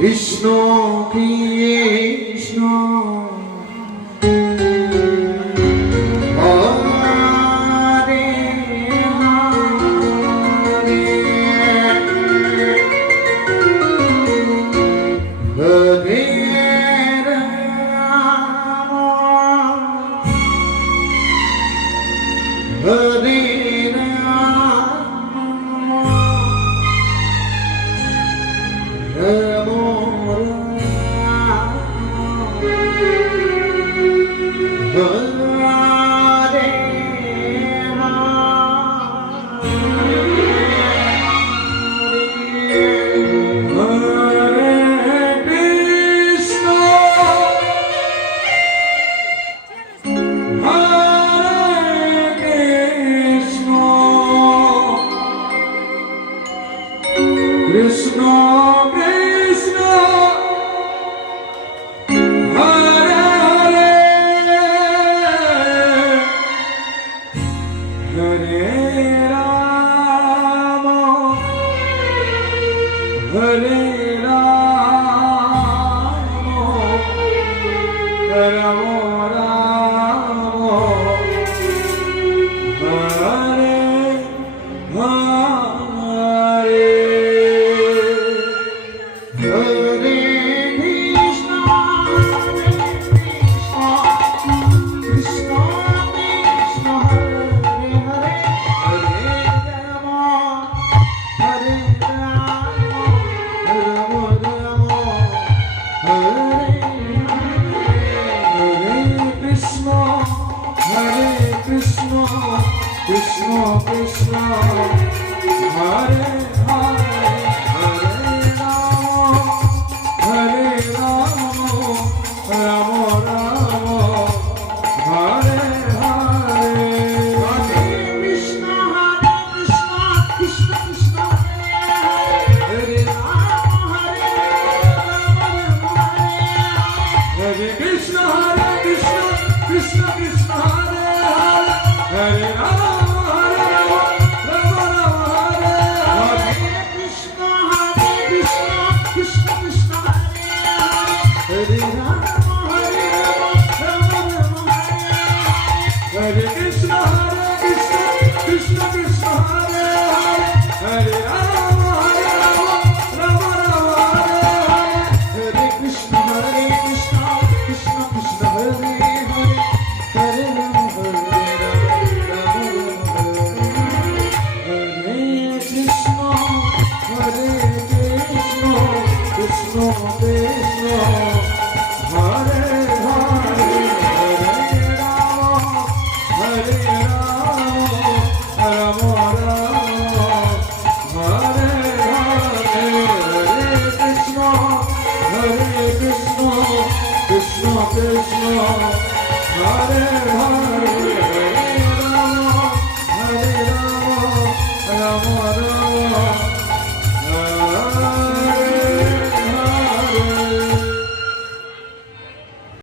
Krishna Krishna Hare Hare Hare Ram Hare Krishna Krishna Hare Hare Hare Ram Hare Ram Ram Ram Hare Hare Hare Krishna, Krishna Krishna, Hare Hare, Hare Rama, Hare Rama, Rama Rama, Hare Hare, Krishna, Krishna Krishna, Hare Hare. Hare Krishna, Krishna Krishna, Hare Hare, Hare Rama, Rama Rama, Hare Hare, Hare Krishna, Krishna Krishna, Hare Hare, Hare Rama, Rama Rama, Hare Krishna, Krishna Krishna, Hare Hare. Krishna Krishna Hare Hare